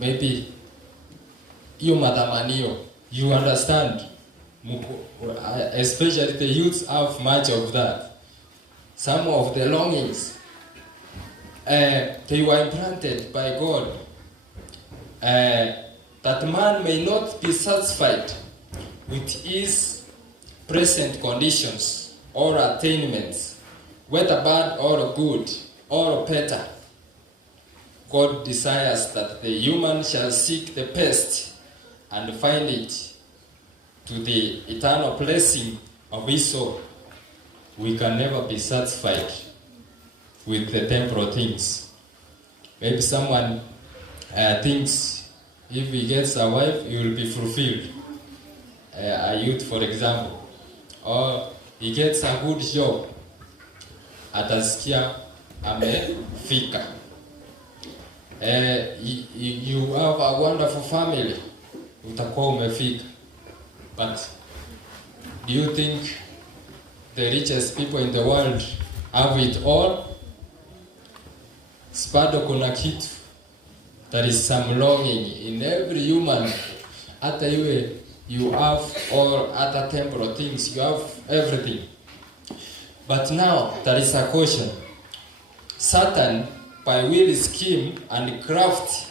maybe hiyo matamanio, you understand, especially the youths have much of that. Some of the longings, they were implanted by God, that man may not be satisfied with his present conditions or attainments, whether bad or good or better. God desires that the human shall seek the best and find it, to the eternal blessing of his soul. We can never be satisfied with the temporal things. Maybe someone thinks if he gets a wife, he will be fulfilled. A youth, for example. Or he gets a good job, atasikia amefika. You have a wonderful family, utakuwa umefika. But do you think the richest people in the world have it all? Bado kuna kitu. There is some longing in every human. Hata you have all other temporal things, you have everything. But now there is a question. Satan, by will, scheme, and craft,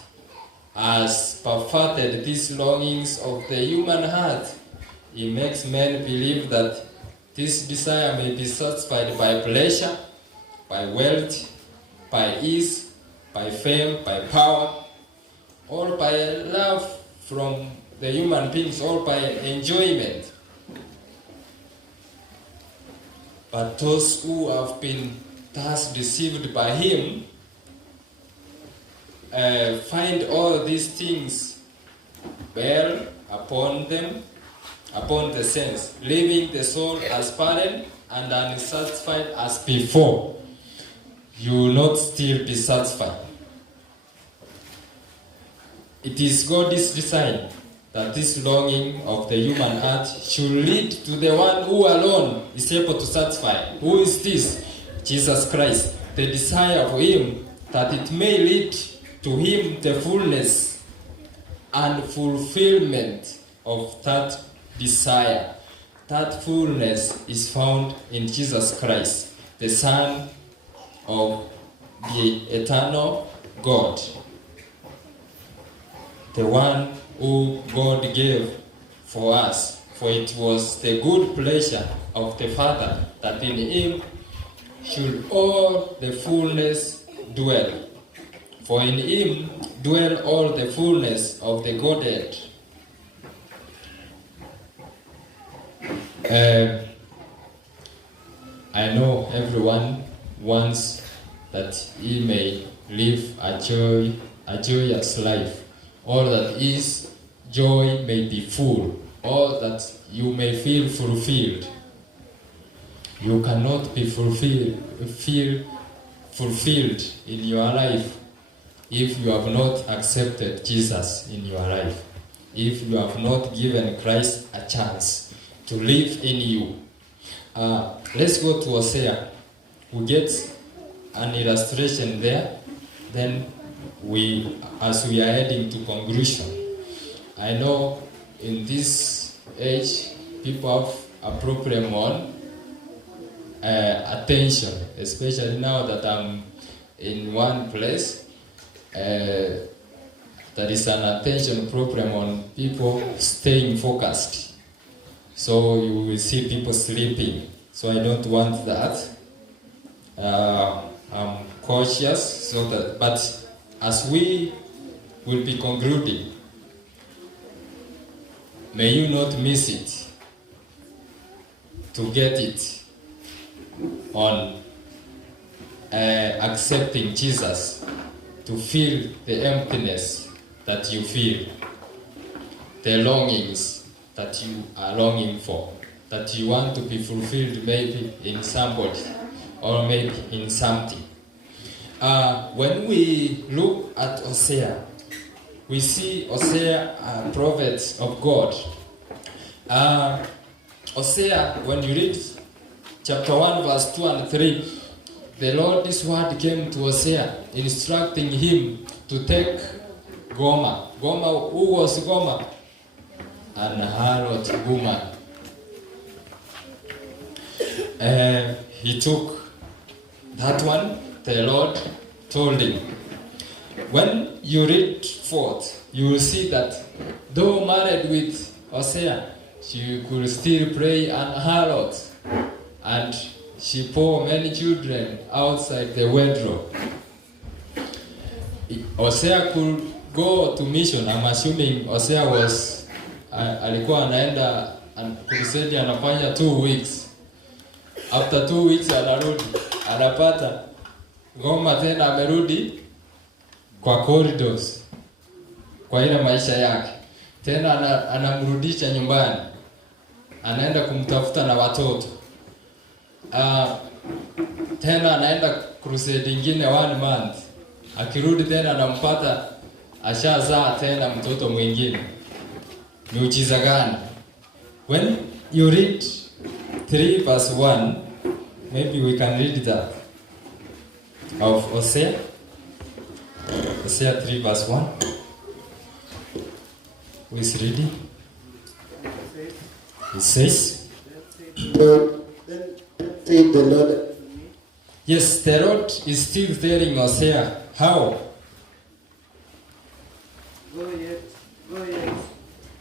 has perverted these longings of the human heart. He makes men believe that this desire may be satisfied by pleasure, by wealth, by ease, by fame, by power, or by love from the human beings, or by enjoyment. But those who have been thus deceived by him find all these things bear upon them, upon the sense, leaving the soul as barren and unsatisfied as before. You will not still be satisfied. It is God's design that this longing of the human heart should lead to the one who alone is able to satisfy. Who is this? Jesus Christ. The desire for him, that it may lead to him the fullness and fulfillment of that desire. That fullness is found in Jesus Christ, the Son of the eternal God, the one who God gave for us. For it was the good pleasure of the Father that in him should all the fullness dwell. For in him dwell all the fullness of the Godhead. I know everyone wants that he may live a joyous life. All that is joy may be full. All that you may feel fulfilled. You cannot be fulfilled in your life if you have not accepted Jesus in your life. If you have not given Christ a chance to live in you. Let's go to Hosea. We get an illustration there. Then as we are heading to conclusion. I know in this age, people have a problem on attention, especially now that I'm in one place. There is an attention problem on people staying focused. So you will see people sleeping. So I don't want that. I'm cautious, but as we will be concluding, may you not miss it, to get it on accepting Jesus, to feel the emptiness that you feel, the longings that you are longing for, that you want to be fulfilled maybe in somebody or maybe in something. When we look at Hosea, we see Hosea, a prophet of God. Hosea, when you read chapter 1, verse 2 and 3, the Lord's word came to Hosea, instructing him to take Gomer. Gomer, who was Gomer? An harlot woman. He took that one. The Lord told him. When you read forth, you will see that though married with Hosea, she could still play an harlot, and she bore many children outside the wardrobe. Hosea could go to mission. I'm assuming Hosea was alikuwa anaenda crusade, anafanya 2 weeks. After 2 weeks anarudi, anapata Gomer tena amerudi kwa corridors, kwa ile maisha yake. Tena anamrudisha nyumbani, anaenda kumtafuta na watoto. Tena anaenda crusade ingine 1 month. Akirudi tena anampata ashazaa tena mtoto mwingine. Miujiza gani? When you read 3 verse 1, maybe we can read that of Hosea. Hosea 3 verse 1. Who is reading? It says, Then said the Lord. yes, the Lord is still telling Hosea how. Go yet,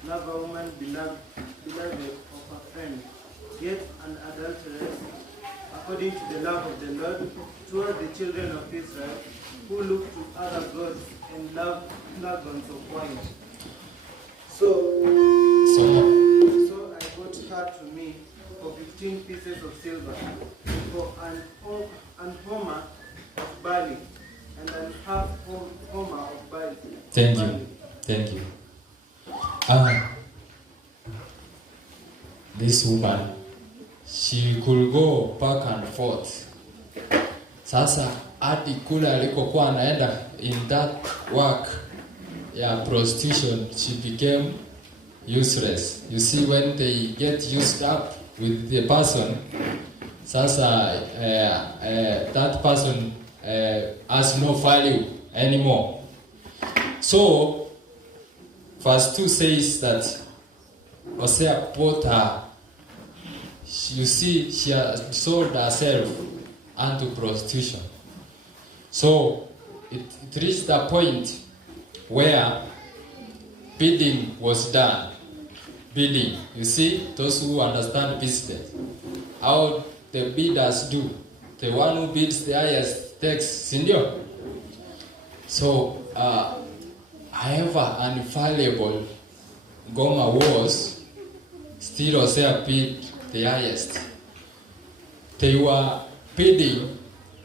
love a woman beloved of her friend, yet an adulteress, according to the love of the Lord, toward the children of Israel, who look to other gods and love flagons of wine. So I got her to me for 15 pieces of silver, for an homer of barley, and an half homer of barley. Thank you. This woman, she could go back and forth. Sasa hadi kule alikokuwa anaenda in that work ya prostitution, she became useless. You see, when they get used up with the person, sasa that person has no value anymore. So verse 2 says that Hosea bought her. You see, she has sold herself unto prostitution. So it reached a point where bidding was done. Bidding. You see, those who understand business, how the bidders do. The one who bids the highest takes, sindio? So, however unvaluable Gomer was, still Hosea bid the highest. They were bidding